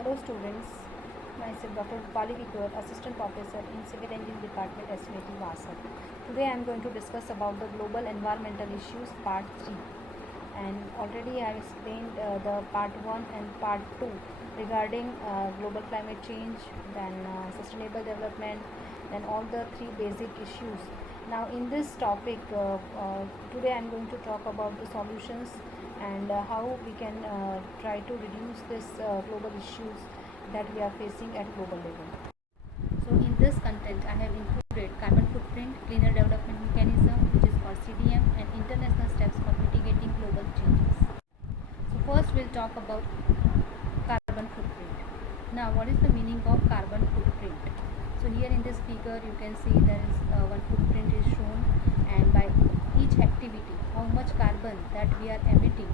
Hello students, myself Dr. Rupali Kikur, Assistant Professor in Civil Engineering Department, SUAT Vasa. Today I am going to discuss about the global environmental issues part 3, and already I have explained the part 1 and part 2 regarding global climate change, then sustainable development, then all the three basic issues. Now in this topic, today I am going to talk about the solutions and how we can try to reduce this global issues that we are facing at global level. So in this content I have included carbon footprint, cleaner development mechanism, which is called CDM, and international steps for mitigating global changes. So first we'll talk about carbon footprint. Now what is the meaning of carbon footprint? So here in this figure you can see there is one footprint is shown, and by each activity how much carbon that we are emitting,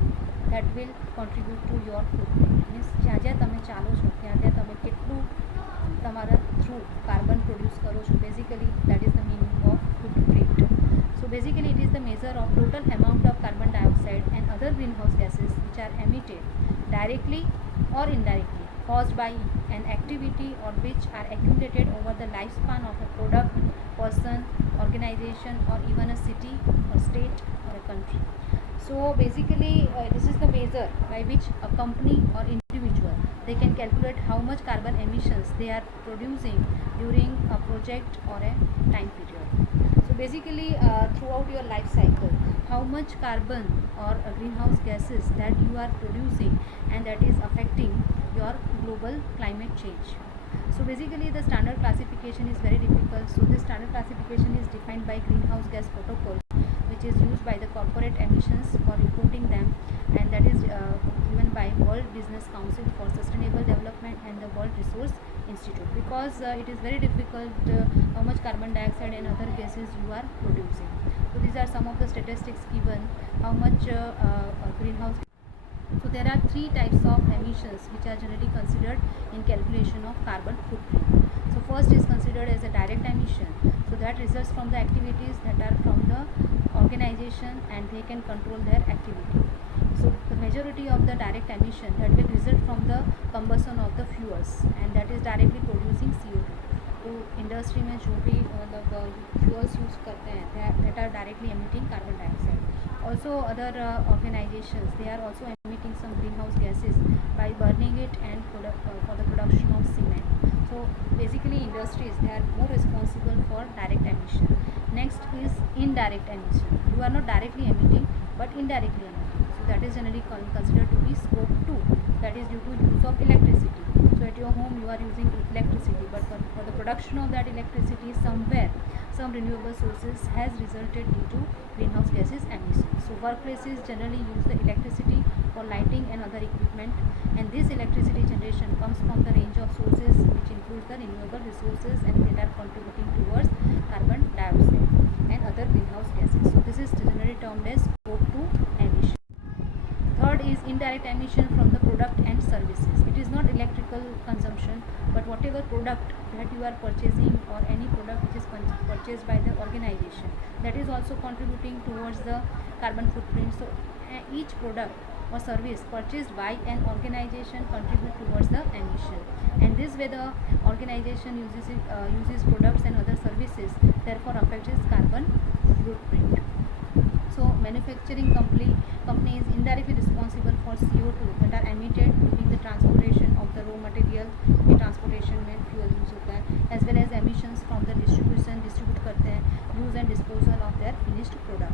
that will contribute to your footprint. Means જ્યાં જ્યાં તમે ચાલો છો ત્યાં ત્યાં તમે કેટલું તમારા થ્રુ કાર્બન પ્રોડ્યુસ કરો છો, basically that is the meaning of footprint. So basically it is the measure of total amount of carbon dioxide and other greenhouse gases which are emitted directly or indirectly caused by an activity or which are accumulated over the lifespan of a product, person, organization, or even a city or state or a country. So basically this is the measure by which a company or individual, they can calculate how much carbon emissions they are producing during a project or a time period. So basically throughout your life cycle, how much carbon or greenhouse gases that you are producing, and that is affecting your global climate change. So basically the standard classification is very difficult. So this standard classification is defined by greenhouse gas protocol, which is used by the corporate emissions for reporting them, and that is given by World Business Council for Sustainable Development and the World Resource Institute, because it is very difficult how much carbon dioxide and other gases you are producing. So these are some of the statistics given how much greenhouse. So there are three types of emissions which are generally considered in calculation of carbon footprint. So first is considered as a direct emission. So that results from the activities that are from the organization and they can control their activity. So the majority of the direct emission that will result from the combustion of the fuels, and that is directly producing CO2. तो industry में जो भी मतलब fuels use करते हैं that are directly emitting carbon dioxide. Also other organizations, they are also emitting some greenhouse gases by burning it and for the production of cement. So basically industries, they are more responsible for direct emission. Next is indirect emission. You are not directly emitting but indirectly emitting. So that is generally considered to be scope 2. That is due to use of electricity. So at your home you are using electricity, but for the production of that electricity, somewhere some renewable sources has resulted due to greenhouse gases emissions. So workplaces generally use the electricity for lighting and other equipment, and this electricity generation comes from the range of sources which includes the renewable resources, and they are contributing towards carbon dioxide and other greenhouse gases. So this is generally termed as scope 2 emission. Third is indirect emission from the product and services. It is not electrical consumption, but whatever product that you are purchasing or any product which is purchased by the organization, that is also contributing towards the carbon footprint. So each product or service purchased by an organization contribute towards the emission, and this way the organization uses products and other services, therefore affects its carbon footprint. So manufacturing company is indirectly responsible for CO2 that are emitted during the transportation of the raw material. transportation में fuel use होता है, as well as emissions from the distribute करते हैं, use and disposal of their finished product.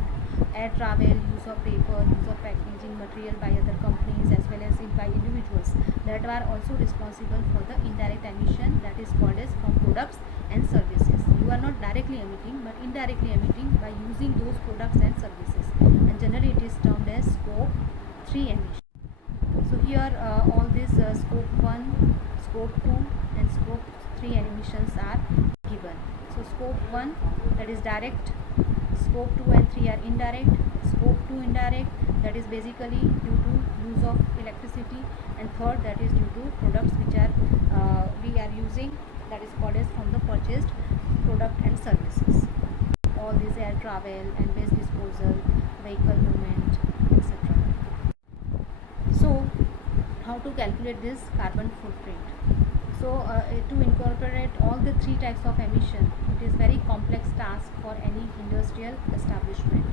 Air travel, use of paper, use of packaging material by other companies as well as by individuals, that are also responsible for the indirect emission, that is called as from products and services. You are not directly emitting but indirectly emitting by using those products and services, and generally it is termed as scope 3 emission. So here all these scope 1, scope 2 and scope 3 emissions are given. So scope 1, that is direct, scope 2 and 3 are indirect, scope 2 indirect, that is basically due to use of electricity, and third, that is due to products which are we are using, that is called as from the purchased product and services. All these air travel and waste disposal, vehicle movement, etc. So how to calculate this carbon footprint. So to incorporate all the three types of emission, it is very complex task for any industrial establishment.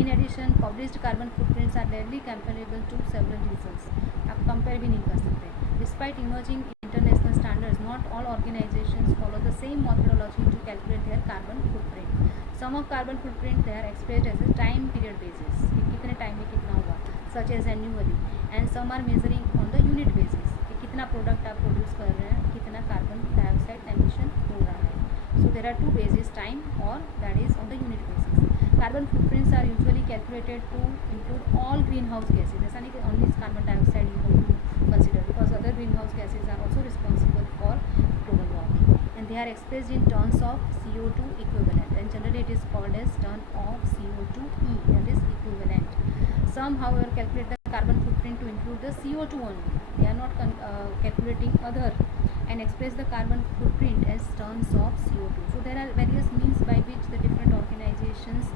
In addition, published carbon footprints are rarely comparable to several reasons. आप compare भी नहीं कर सकते. Despite emerging international standards, not all organizations follow the same methodology to calculate their carbon footprint. Some of carbon footprint they are expressed as a time period basis. कि कितने time में कितना हुआ, such as annually, and some are measuring on the unit basis. कि कितना product आप produce कर रहे हैं, कितना carbon dioxide emission हो रहा है. So there are two bases, time or that is on the unit basis. Carbon footprints are usually calculated to include all greenhouse gases. ऐसा नहीं कि only carbon dioxide you have to consider, because other greenhouse gases are also responsible for global warming, and they are expressed in terms of CO2 equivalent, and generally it is called as term of CO2e, that is equivalent. Some however calculate the carbon footprint to include the CO2 only. They are not calculating other and express the carbon footprint as tons of CO2. So there are various means by which the different organizations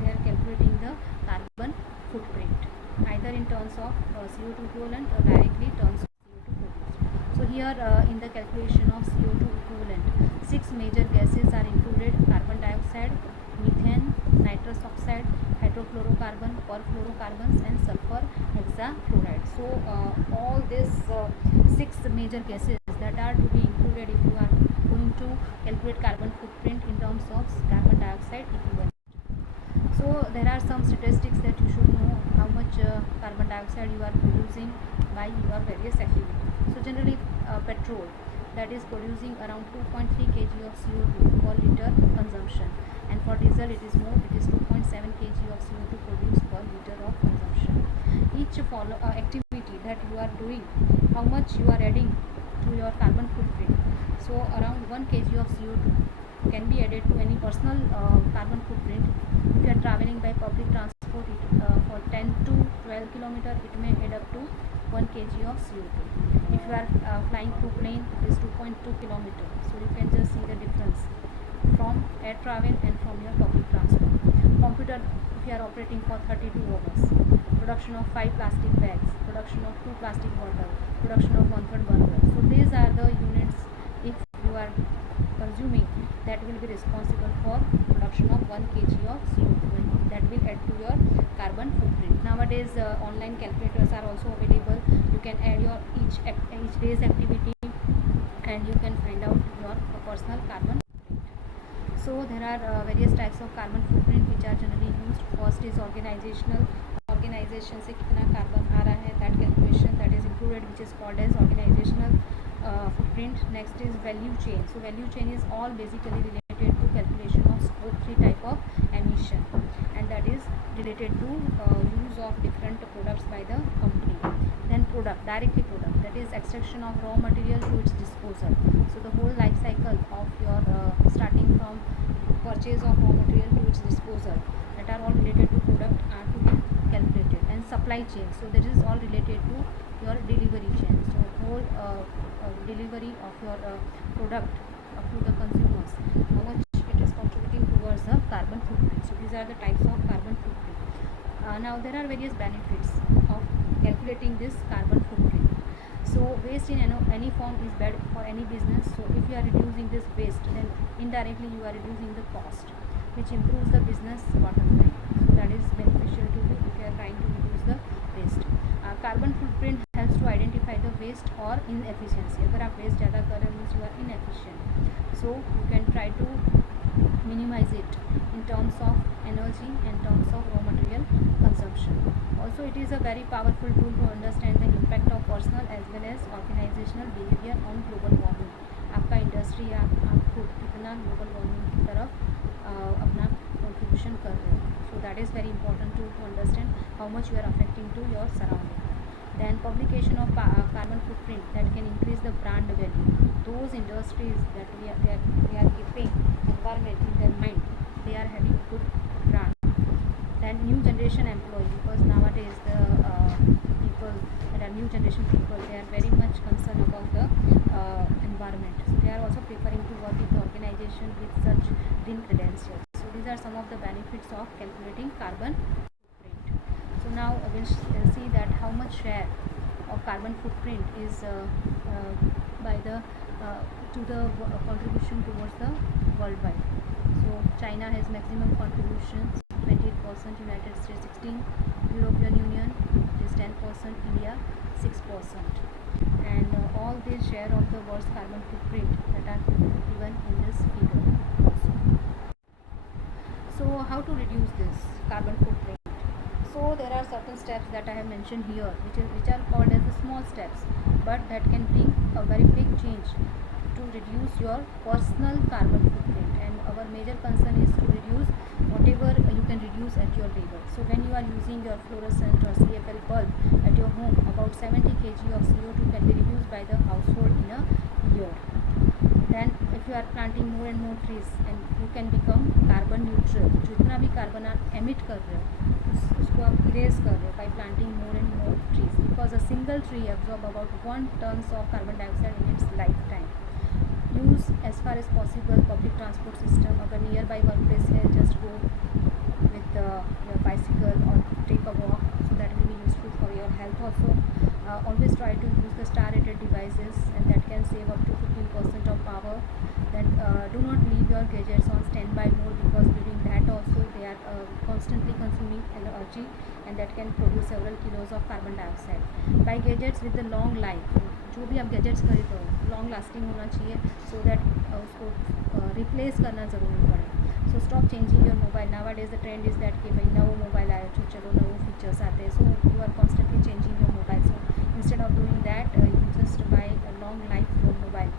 they are calculating the carbon footprint, either in terms of CO2 equivalent or directly terms of CO2 produced. So here in the calculation of CO2 equivalent, 6 major gases are included: carbon dioxide, methane, nitrous oxide, hydrofluorocarbon, perfluorocarbons, and sulfur hexafluoride. So all these 6 major gases that are to be included if you are going to calculate carbon footprint in terms of carbon dioxide equivalent. So there are some statistics that you should know how much carbon dioxide you are producing by your various activities. So generally petrol, that is producing around 2.3 kg of CO2 per liter consumption, and for diesel it is more, it is 2.7 kg of CO2 produced per liter of consumption. Each activity that you are doing, how much you are adding to your carbon footprint. So around 1 kg of CO2 can be added to any personal carbon footprint. If you are traveling by public transport, for 10 to 12 kilometer, it may add up to 1 kg of CO2. If you are flying through plane, it is 2.2 kilometer. So you can just see the difference from air travel and from your public transport. Computer, if you are operating for 32 hours, production of 5 plastic bags, production of 2 plastic bottles, production of 1/3 burger. So these are the units if you are consuming that will be responsible for production of 1 kg of CO2, and that will add to your carbon footprint. Nowadays online calculators are also available. You can add your each day's activity and you can find out your personal carbon footprint. So there are various types of carbon footprint which are generally used. First is organizational. Organization से कितना carbon आ रहा है, that calculation that is included, which is called as organizational footprint. Next is value chain. So value chain is all basically related to calculation of scope 3 type of emission, and that is related to use of different products by the company. Then product, directly product, that is extraction of raw material to its disposal. So the whole life cycle of your starting from purchase of raw material to its disposal, that are all related to product are to be calculated. And supply chain, so this is all related to your delivery chain. So whole delivery of your product to the consumers, how much it is contributing towards the carbon footprint. So these are the types of carbon footprint. Now there are various benefits of calculating this carbon footprint. So waste in any form is bad for any business. So if you are reducing this waste, then indirectly you are reducing the cost, which improves the business bottom line. So that is beneficial to you if you are trying to reduce the waste. Carbon footprint helps to identify the waste or inefficiency. अगर आप waste ज़्यादा कर रहे हो means you are inefficient. So you can try to minimize it in terms of energy and terms of raw material consumption. Also it is a very powerful tool to understand the impact of personal as well as organizational behavior on global warming. आपका industry आप खुद कितना global warming की तरफ अपना contribution कर रहे हो. So that is very important to understand how much you are affecting to your surrounding. Then publication of carbon footprint that can increase the brand value. Those industries that they are keeping environment in their mind, they are having good brand. Then new generation employee, because nowadays the people that are new generation people, they are very much concerned about the environment. So they are also preferring to work with the organization with such green credentials. So these are some of the benefits of calculating carbon footprint. So now we'll see that how much share of carbon footprint is by the to the contribution towards the worldwide. So China has maximum contributions 28%, United States 16%, European Union is 10%, India 6%, and all these share of the world's carbon footprint that are given in this figure also. So how to reduce this carbon footprint? So there are certain steps that I have mentioned here, which are called as the small steps, but that can bring a very big change to reduce your personal carbon footprint. And our major concern is to reduce whatever you can reduce at your level. So when you are using your fluorescent or CFL bulb at your home, about 70 kg of CO2 can be reduced by the household in a year. Then if you are planting more and more trees, and you can become carbon neutral. जितना भी carbon आप emit कर रहे हो उसको आप erase कर रहे हो by planting more and more trees, because a single tree absorb about 1 tons of carbon dioxide in its lifetime. Use as far as possible public transport system. अगर near by workplace है, just go with your bicycle or take a walk, so that will be useful for your health also. Always try to use the star rated devices, and that can save up to 15% of power. Then do not leave your gadgets on standby mode, because during that also they are constantly consuming energy, and that can produce several kilos of carbon dioxide. Buy gadgets with the long life. जो भी आप gadgets खरीदो long lasting होना चाहिए, so that उसको replace करना ज़रूरी पड़े. So stop changing your mobile. Now days the trend is that कि भाई नवो मोबाइल आया जो चलो नवो फीचर्स आते हैं, so you are constantly changing your mobile. So instead of doing that you just buy a long life mobile.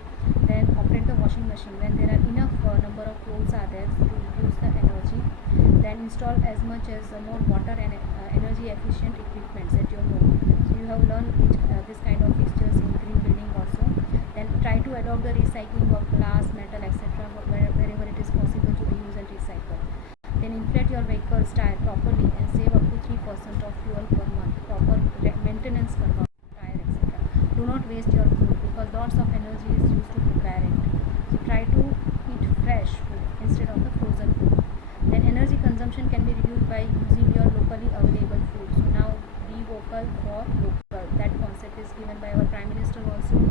Then operate the washing machine when there are enough number of clothes are there to reduce the energy. Then install as much as more water and energy efficient equipments at your home. So you have learned this kind of fixtures in green building also. Then try to adopt the recycling of glass, metal, etc. wherever it is possible to reuse and recycle. Then inflate your vehicle's tire properly and save up to 3% of fuel per month. Proper maintenance करवाओ tire etc. Do not waste your food, because lots of energy is used to prepare it. So try to eat fresh food instead of the frozen food. Then energy consumption can be reduced by using your locally available food. So now be vocal for local. That concept is given by our Prime Minister also.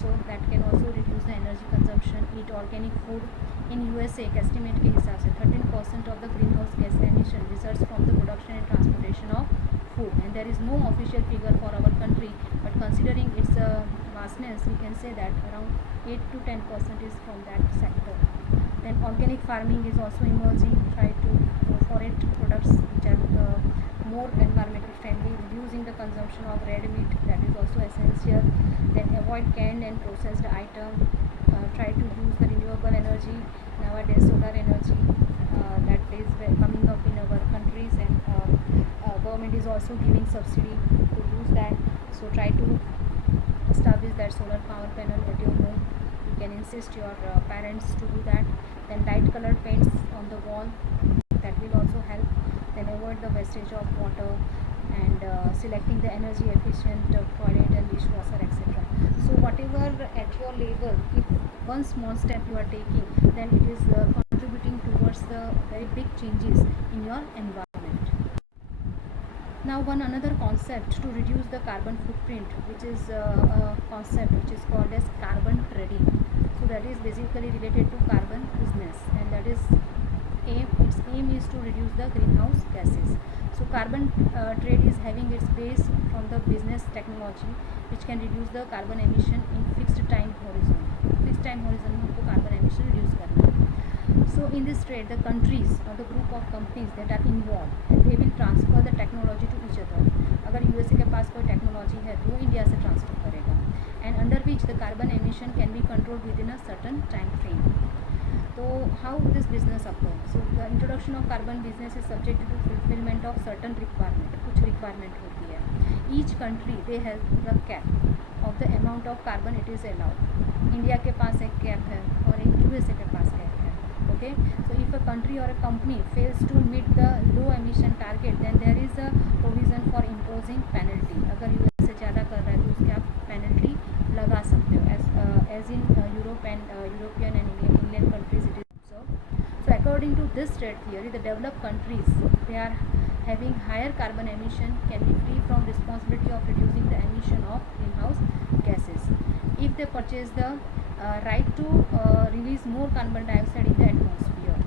So that can also reduce the energy consumption. Eat organic food. In USA एक estimate के हिसाब से 13% of the greenhouse gas emission results from the production and transportation of food. And there is no official figure for our country, but considering its vastness, we can say that around 8 to 10% is from that sector. Then organic farming is also emerging. Try to go for it. Products which are more environmental friendly, reducing the consumption of red meat, that is also essential. Then avoid canned and processed item. Try to use the renewable energy. Nowadays solar energy that is coming up in our countries, and government is also giving subsidy to use that. So try to establish that solar power panel at your home. You can insist your parents to do that. Then light colored paints on the wall, that will also help. Then avoid the wastage of water, and selecting the energy efficient toilet and dishwasher etc. So whatever at your level, if one small step you are taking, then it is contributing towards the very big changes in your environment. Now one another concept to reduce the carbon footprint, which is a concept which is called as carbon trading. So that is basically related to carbon business, and that is its aim is to reduce the greenhouse gases. So carbon trade is having its base from the business technology, which can reduce the carbon emission in fixed time horizon. Fixed time horizon में हमको carbon emission reduce करना है. So in this trade, the countries or the group of companies that are involved, they will transfer the technology to each other. अगर USA के पास कोई technology है तो वो इंडिया से ट्रांसफर करेगा, and under which the carbon emission can be controlled within a certain time frame. So how this business occurs? So the introduction of carbon business is subject to fulfillment of certain requirement. कुछ requirement होती है. Each country they have the cap of the amount of carbon it is allowed. India के पास एक cap है और एक USA के पास cap है. Okay. So if a country or a company fails to meet the low emission target, then there is a provision for imposing penalty. अगर US से ज़्यादा कर रहा है तो उसके आप penalty लगा सकते हो. As in Europe and European and Indian countries it is observed. So according to this trade theory, the developed countries they are having higher carbon emission can be free from responsibility of reducing the emission of greenhouse gases if they purchase the right to release more carbon dioxide in the atmosphere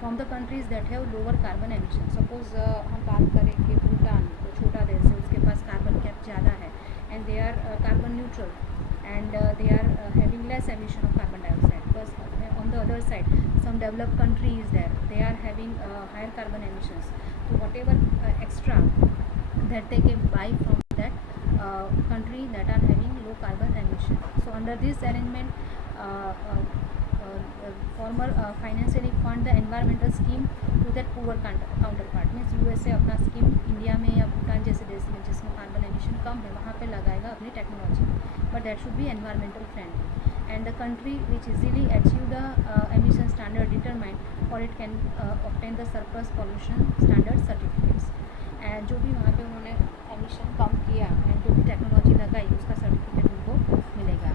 from the countries that have lower carbon emission. Suppose हम बात करें कि भूटान तो छोटा देश है, उसके पास carbon cap ज़्यादा है and they are carbon neutral and they are having less emission of carbon dioxide. Because on the other side, some developed country is there, they are having higher carbon emissions. So whatever extra that they can buy from that country that are having low carbon emission. So under this arrangement, former financially fund the environmental scheme to that poor counterpart. Means USA अपना scheme India में या भूटान जैसे देश में जिसमें carbon emission कम है वहाँ पे लगाएगा अपनी technology, but that should be environmental friendly and the country which easily achieve the emission standard determined for it can obtain the surplus pollution standard certificates. And जो भी वहाँ पे उन्होंने एमिशन कम किया एंड जो भी टेक्नोलॉजी लगाई उसका सर्टिफिकेट उनको मिलेगा.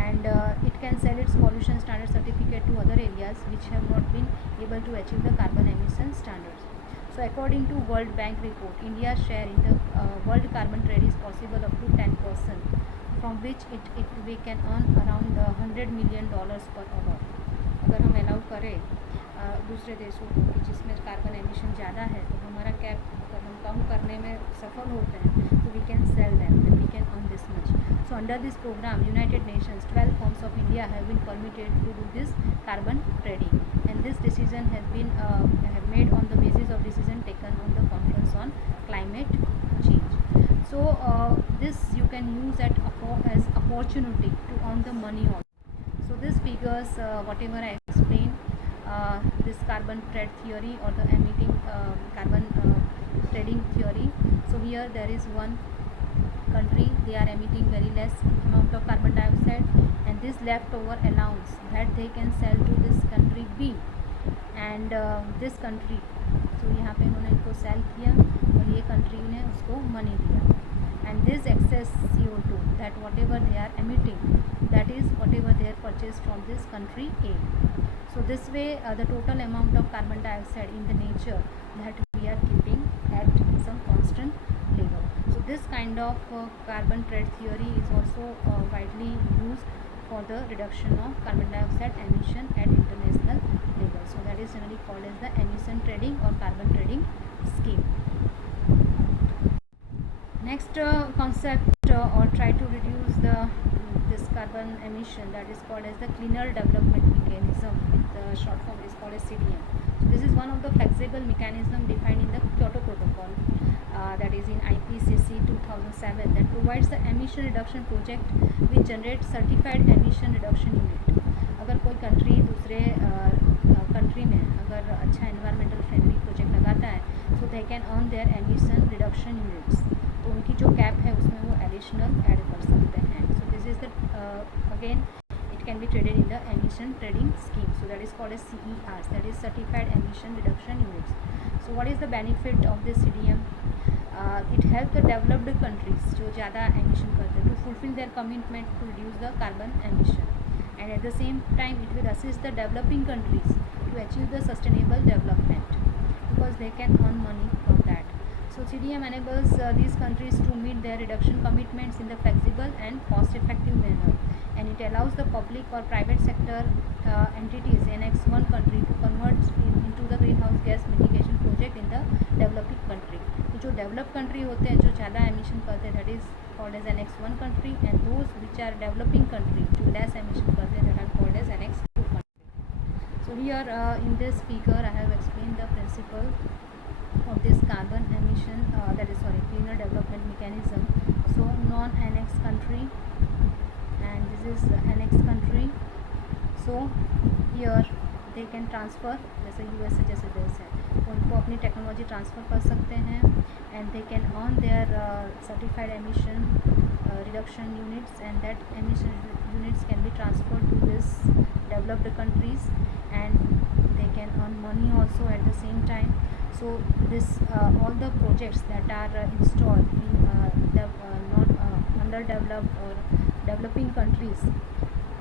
And it can sell its pollution standard certificate to other areas which have not been able to achieve the carbon emission standards. So according to World Bank report, India's share in the world carbon trade is possible up to 10%, from which we can earn around $100 million per hour. अगर हम allow करें दूसरे देशों को कि जिसमें carbon emission ज़्यादा है तो हमारा कैप अगर हम कम करने में सफल होते हैं तो we can sell them and we can earn this much. So under this program, United Nations 12 firms of India have been permitted to do this carbon trading, and this decision has been made on the basis of decision taken on the conference on climate change. So this you can use as opportunity to earn the money also. So this figures whatever I explained, this carbon trade theory or the emitting carbon trading theory. So here there is one country, they are emitting very less amount of carbon dioxide and this leftover allowance that they can sell to this country B and this country. So यहाँ पे उन्होंने इनको cell किया और ये country ने उसको money दिया and this excess CO2 that whatever they are emitting, that is whatever they are purchased from this country A. So this way the total amount of carbon dioxide in the nature that we are keeping at some constant level. So this kind of carbon trade theory is also widely used for the reduction of carbon dioxide emission at international level. So that is generally called as the emission trading or carbon trading scheme. Next concept or try to reduce this carbon emission, that is called as the cleaner development mechanism. The short form is called as CDM. So this is one of the flexible mechanism defined in the Kyoto Protocol, that is in IPCC 2007, that provides the emission reduction project which generates certified emission reduction unit. अगर कोई country दूसरे country में अगर अच्छा environmental friendly project लगाता है so they can earn their emission reduction units, तो उनकी जो कैप है उसमें वो एडिशनल ऐड कर सकते हैं. So this is the again it can be traded in the emission trading scheme. So that is called as CERs, that is certified emission reduction units. So what is the benefit of this CDM? It helps the developed countries जो ज़्यादा emission करते हैं to fulfill their commitment to reduce the carbon emission, and at the same time it will assist the developing countries to achieve the sustainable development because they can earn money from that. So CDM enables these countries to meet their reduction commitments in the flexible and cost-effective manner, and it allows the public or private sector entities in one country to convert into the greenhouse gas mitigation project in the developing country. तो जो developed country होते हैं जो ज़्यादा emission करते हैं that is called as Annex 1 country, and those which are developing country जो less emission करते हैं that are called as Annex 2 country. So here in this figure I have explained the principle of this carbon emission cleaner development mechanism. So non-annex country and this is annex country. So here they can transfer, जैसे US जैसे देश है उनको अपनी technology transfer कर सकते हैं and they can earn their certified emission reduction units, and that emission units can be transferred to this developed countries and they can earn money also at the same time. So this all the projects that are installed in underdeveloped or developing countries,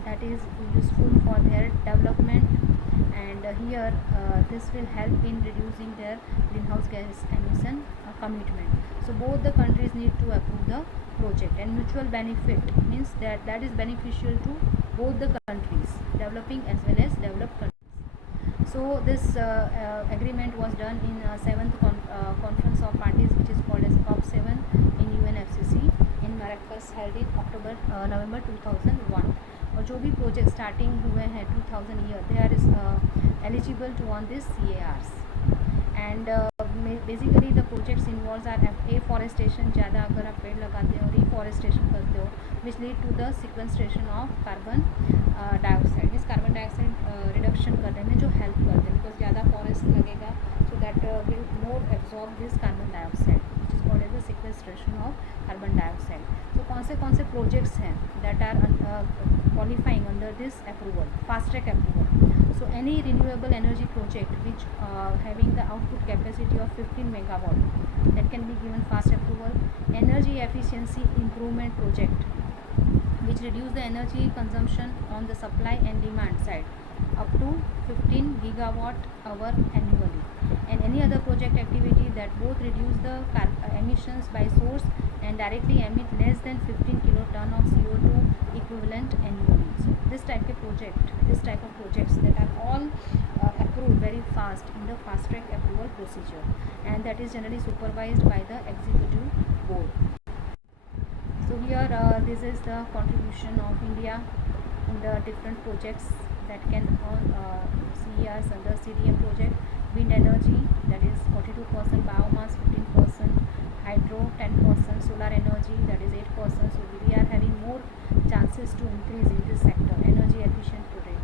that is useful for their development and here this will help in reducing their greenhouse gas emission commitment. So both the countries need to approve the project, and mutual benefit means that is beneficial to both the countries, developing as well as developed countries. So this agreement was done in 7th conference of parties, which is called as COP7 in UNFCCC in Marrakesh, held in November 2001. और जो भी project starting हुए हैं 2000 year, they are eligible to on this CARs. And basically the projects involves are afforestation, ज़्यादा अगर आप पेड़ लगाते हो, reforestation करते हो, which lead to the sequestration of carbon dioxide. इस कार्बन डाइऑक्साइड रिडक्शन करने में जो हेल्प करते हैं, बिकॉज ज़्यादा फॉरेस्ट लगेगा, so that will more absorb this carbon dioxide, which is called as the sequestration of carbon dioxide. So कौन से projects हैं that are qualifying under this approval, fast track approval? So any renewable energy project which having the output capacity of 15 megawatt, that can be given fast approval. Energy efficiency improvement project which reduce the energy consumption on the supply and demand side up to 15 gigawatt hour annually. And any other project activity that both reduce the emissions by source and directly emit less than 15 kiloton of CO2 equivalent annually. So this type of projects that are all approved very fast in the fast track approval procedure, and that is generally supervised by the executive board. So here this is the contribution of India in the different projects that can earn CERs under CDM project. Wind energy, that is 42%, biomass 15%, hydro 10%, solar energy, that is 8%. So we are having more chances to increase in this sector, energy efficient project.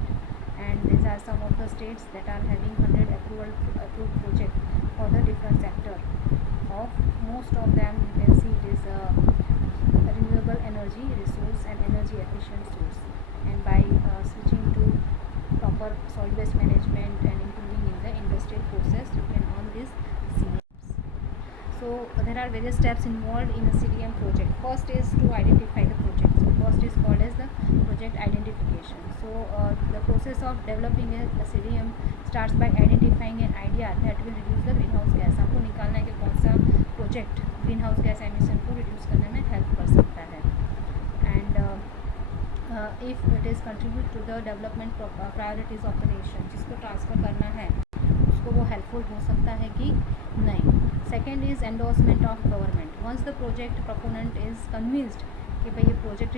And these are some of the states that are having 100 approved project for the different sector. Of most of them, you can see it is renewable energy resource and energy efficient source. And by switching to proper soil waste management and including in the industrial process, you can earn these CDMs. So there are various steps involved in a CDM project. First is to identify the project. So first is called as the project identification. So the process of developing a CDM starts by identifying an idea that will reduce the greenhouse gas. आपको निकालना है कि कौन सा project green house gas emission को reduce करने में help कर सकता है. And if it is contribute to the development priorities of the nation, जिसको ट्रांसफ़र करना है उसको वो हेल्पफुल हो सकता है कि नहीं. Second is endorsement of government. Once the project proponent is convinced कि भाई ये प्रोजेक्ट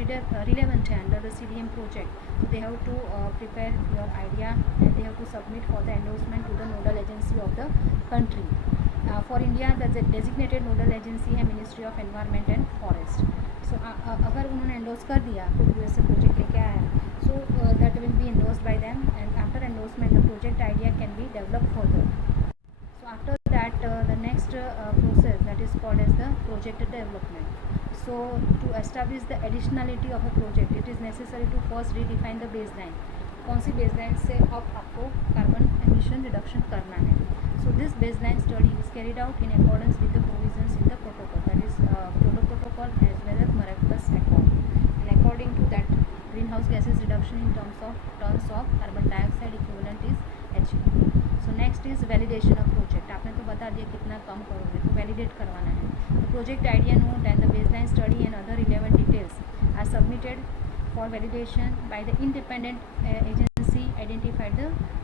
रिलेवेंट है under the CDM project, so they have to prepare your idea and they have to submit for the endorsement to the nodal agency of the country. For India, the designated nodal agency है ministry of environment and forest. So अगर उन्होंने endorse कर दिया, कोई US से project लेके आया, so that will be endorsed bye them, and after endorsement the project idea can be develop further. So after that the next process that is called as the project development. So to establish the additionality of a project, it is necessary to first redefine the baseline. कौन सी baseline से अब आपको carbon emission reduction करना है. So this baseline study is carried out in accordance with the provisions in the protocol, that is Kyoto Protocol as well as Marrakesh Accord. And according to that, greenhouse gases reduction in terms of tons of carbon dioxide equivalent is achieved. So next is validation of project. आपने तो बता दिया कितना कम करोगे, तो validate करवाना है. The project idea note and the baseline study and other relevant details are submitted for validation by the independent agency identified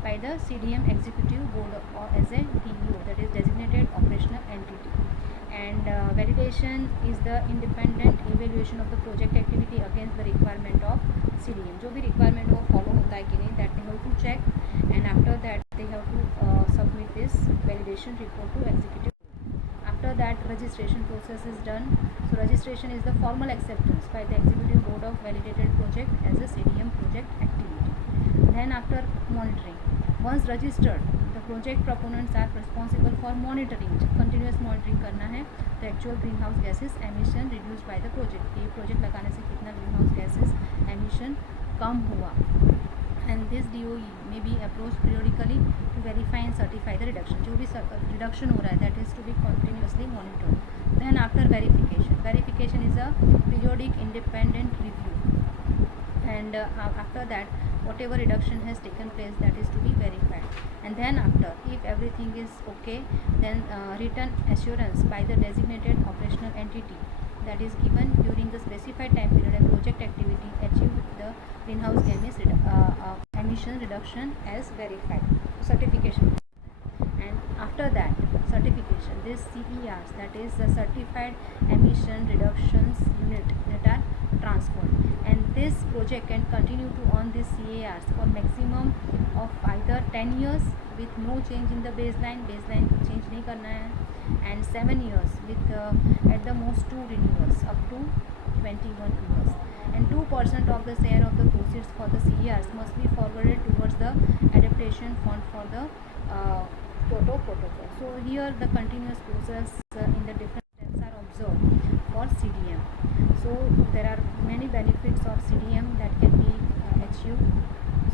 by the CDM executive board or as a DEO, that is designated operational entity. And validation is the independent evaluation of the project activity against the requirement of CDM. जो भी requirement वो follow होता है कि नहीं, that they have to check, and after that they have to submit this validation report to executive. After that, registration process is done. So registration is the formal acceptance by the executive board of validated project as a CDM project activity. Then after monitoring, once registered, the project proponents are responsible for monitoring. continuous monitoring करना है तो actual greenhouse gases emission reduced by the project. ये project लगाने से कितना greenhouse gases emission कम हुआ. And this DOE may be approached periodically to verify and certify the reduction. जो भी reduction हो रहा है, that is to be continuously monitored. Then after verification is a periodic independent review. And after that whatever reduction has taken place, that is to be verified. And then after, if everything is okay, then written assurance by the designated operational entity that is given during the specified time period a project activity achieved the greenhouse gas emission reduction as verified. Certification. And after that certification, this CERs, that is the certified emission reductions unit, that are transferred, and this project can continue to earn these CERs for maximum of either 10 years with no change in the baseline change नहीं करना है, and 7 years with at the most 2 renewals up to 21 years, and 2% of the share of the proceeds for the CERs must be forwarded towards the adaptation fund for the Kyoto Protocol. So here the continuous process in the different steps are observed for CDM. So there are many benefits of CDM that can be achieved.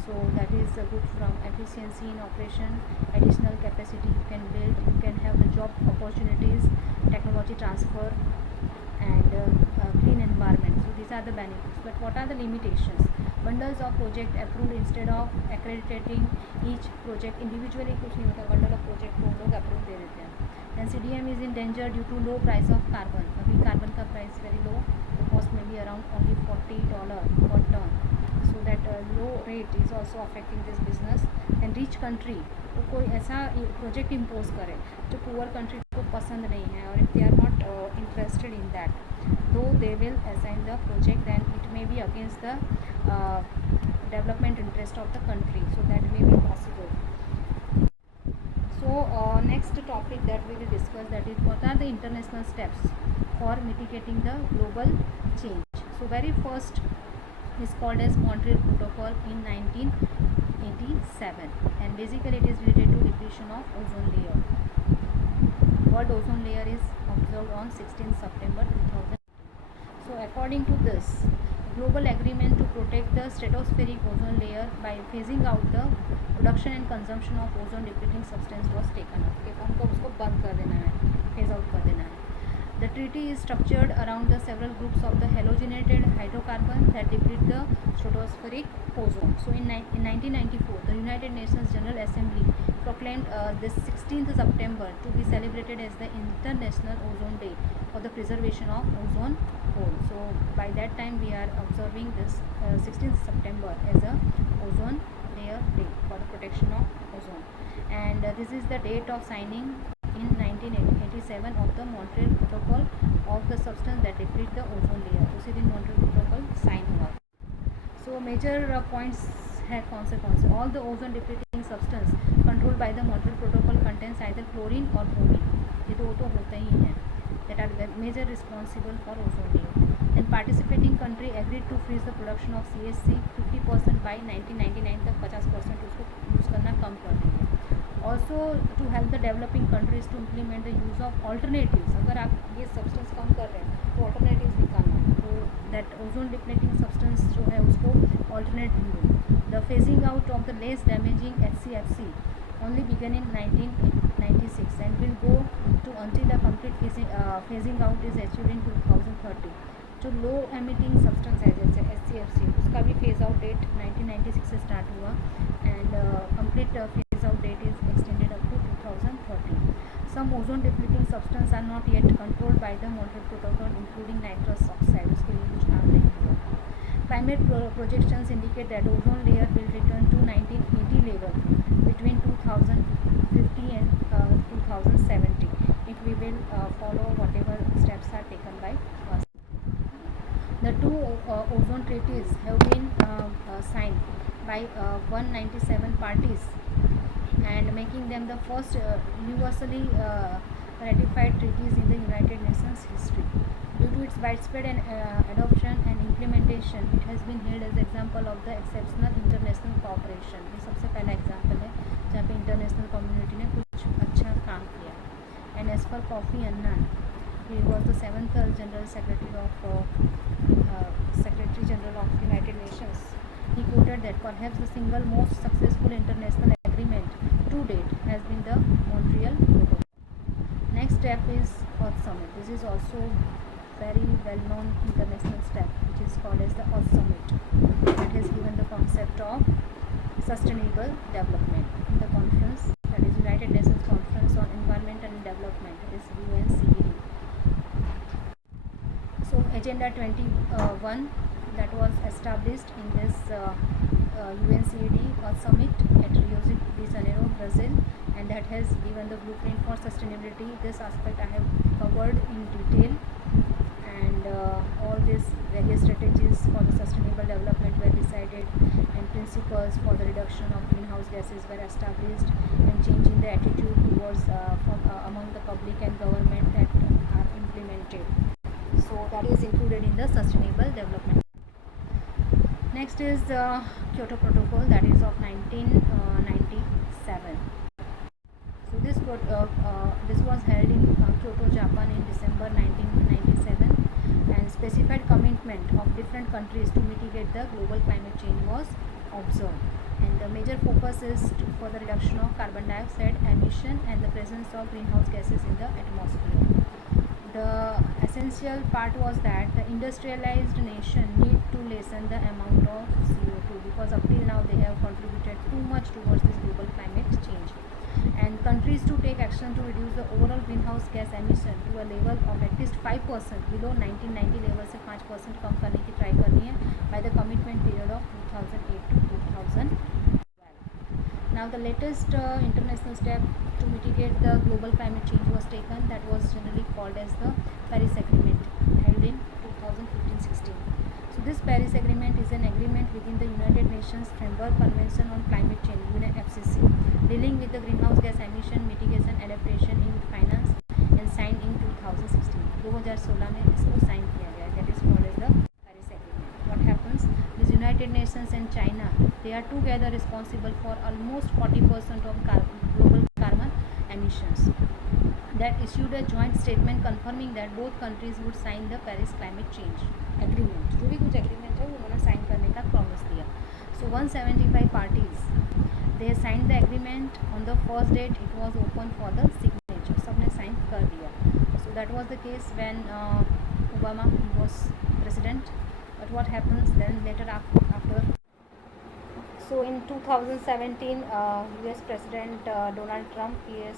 So that is good from efficiency in operation, additional capacity you can build, you can have the job opportunities, technology transfer, and clean environment. So these are the benefits. But what are the limitations? Bundles of project approved instead of accrediting each project individually. कुछ नहीं होता, bundle of project को लोग approve दे देते हैं. Then CDM is in danger due to low price of carbon. अभी carbon का price very low, the cost may be around only $40 per ton. So that low rate is also affecting this business. And rich country वो कोई ऐसा project impose करे जो poor country को पसंद नहीं है, और if they are not interested in that, though they will assign the project, then it may be against the development interest of the country, so that may be possible. So next topic that we will discuss, that is what are the international steps for mitigating the global change. So very first is called as Montreal Protocol in 1987, and basically it is related to depletion of ozone layer. World ozone layer is observed on 16th September 2000. So according to this, global agreement to protect the stratospheric ozone layer by phasing out the production and consumption of ozone depleting substance was taken up. कि हमको उसको बंद कर देना है, phase out कर देना है. The treaty is structured around the several groups of the halogenated hydrocarbons that deplete the stratospheric ozone. So in 1994, the United Nations General Assembly proclaimed this 16th September to be celebrated as the International Ozone Day for the preservation of ozone hole. So by that time we are observing this 16th September as a ozone layer day for the protection of ozone. And this is the date of signing in 1987 of the Montreal Protocol of the substance that deplete the ozone layer. उसी दिन Montreal Protocol sign हुआ. So major points है कौन से. All the ozone depleting substance controlled by the Montreal Protocol contains either chlorine or bromine. ये तो वो तो होते ही हैं, that are major responsible for ozone layer. And participating country agreed to freeze the production of CHC 50% by 1999 तक 50% उसको use करना कम कर देंगे. Also to help the developing countries to implement the use of alternatives. अगर आप ये substance कम कर रहे हैं तो alternatives निकालना, तो that ozone depleting substance जो है उसको alternate ढूंढो. The phasing out of the less damaging HCFC only began in 1996 and will go to until the complete phasing out is achieved in 2030. जो लो एमिटिंग सब्सटेंस है जैसे HCFC, उसका भी phase out date 1996 से स्टार्ट हुआ, and complete phase out date is extended up to 2030. Some ozone depleting substance are not yet controlled by the Montreal protocol including nitrous oxide, उसके लिए कुछ काम नहीं हुआ. Climate projections indicate that ozone layer will return to 1980 level between 2050 and 2070 if we will follow whatever steps are taken by us. The two ozone treaties have been signed by 197 parties and making them the first universally ratified treaties in the United Nations history. Due to its widespread adoption and implementation, it has been hailed as example of the exceptional international cooperation. ये सबसे पहला example है जहाँ पे international community ने कुछ अच्छा काम किया. And as per Kofi Annan, he was the 7th General Secretary General of United Nations. He quoted that perhaps the single most successful international agreement to date has been the Montreal Protocol. Next step is Earth Summit. This is also very well-known international step which is called as the Earth Summit, that has given the concept of sustainable development. The conference, that is United Nations Conference on Environment and Development, is UNCED. So Agenda 21 that was established in this UNCED summit at Rio de Janeiro, Brazil, and that has given the blueprint for sustainability. This aspect I have covered in detail, and all these various strategies for the sustainable development were decided, and principles for the reduction of greenhouse gases were established, and changing the attitude towards among the public and government that are implemented. So that is included in the sustainable development. Next is Kyoto Protocol, that is of 1997. So this was held in Kyoto, Japan in December 1997, and specified commitment of different countries to mitigate the global climate change was observed. And the major focus is for the reduction of carbon dioxide emission and the presence of greenhouse gases in the atmosphere. The essential part was that the industrialized nation need to lessen the amount of CO2, because up till now they have contributed too much towards this global climate change, and countries to take action to reduce the overall greenhouse gas emission to a level of at least 5% below 1990 level से 5% कम करने की try करनी है by the commitment period of 2008 to 2012. Now the latest international step to mitigate the global climate change was taken, that was generally called as the Paris Agreement, held in 2015-16. So this Paris Agreement is an agreement within the United Nations Framework Convention on Climate Change (UNFCCC) dealing with the greenhouse gas emission mitigation adaptation in finance, and signed in 2016. 2016 में इसको sign किया गया, that is called as the Paris Agreement. What happens? These United Nations and China, they are together responsible for almost 40% of global carbon emissions. That issued a joint statement confirming that both countries would sign the Paris Climate Change Agreement. जो भी कुछ agreement है उन्होंने sign करने का promise दिया. So 175 parties, they signed the agreement. On the first date it was open for the signature, सबने sign कर दिया. So that was the case when Obama was president. But what happens then later after? So in 2017, US President Donald Trump, he has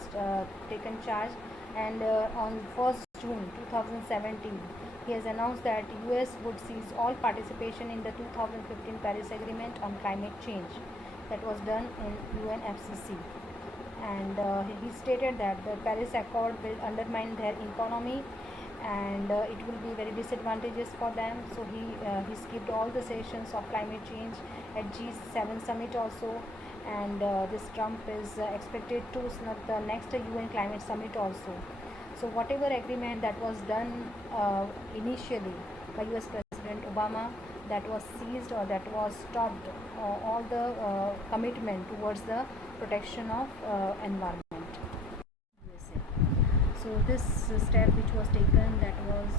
taken charge, and on 1st June 2017, he has announced that US would cease all participation in the 2015 Paris Agreement on climate change that was done in UNFCCC. And he stated that the Paris Accord will undermine their economy, and it will be very disadvantageous for them. So he skipped all the sessions of climate change at G7 summit also, and this Trump is expected to snub the next UN climate summit also. So whatever agreement that was done initially by US President Obama, that was seized or that was stopped, all the commitment towards the protection of environment. So this step which was taken, that was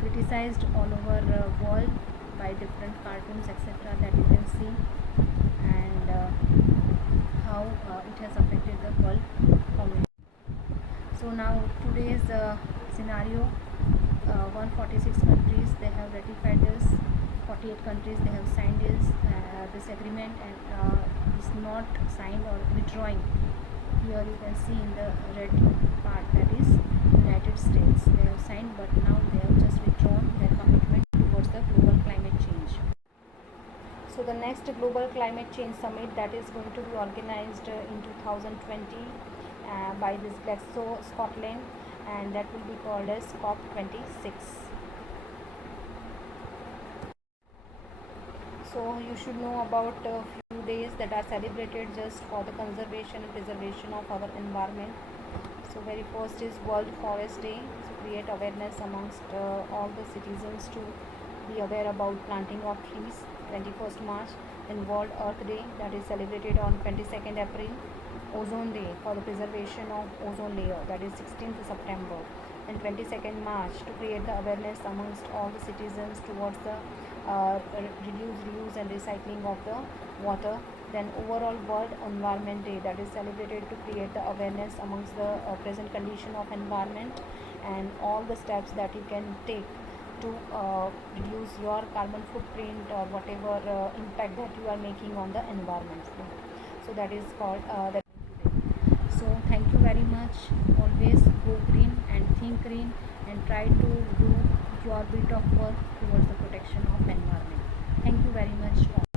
criticized all over world by different cartoons etc. that you can see, and how it has affected the world community. So now today's scenario, 146 countries they have ratified this, 48 countries they have signed this agreement, and is not signed or withdrawing. Here you can see in the red part, that is United States. They have signed, but now they have just withdrawn their commitment towards the global climate change. So the next global climate change summit, that is going to be organized in 2020 by this Glasgow, Scotland, and that will be called as COP26. So you should know about a few days that are celebrated just for the conservation and preservation of our environment. So very first is World Forest Day, to create awareness amongst all the citizens to be aware about planting of trees. 21st March, then World Earth Day, that is celebrated on 22nd April. Ozone Day, for the preservation of ozone layer, that is 16th September. And 22nd March, to create the awareness amongst all the citizens towards the reuse and recycling of the water. Then overall World Environment Day, that is celebrated to create the awareness amongst the present condition of environment and all the steps that you can take to reduce your carbon footprint or whatever impact that you are making on the environment. So that is called that today. So thank you very much. Always go green and think green and try to do your bit of work towards the protection of environment. Thank you very much.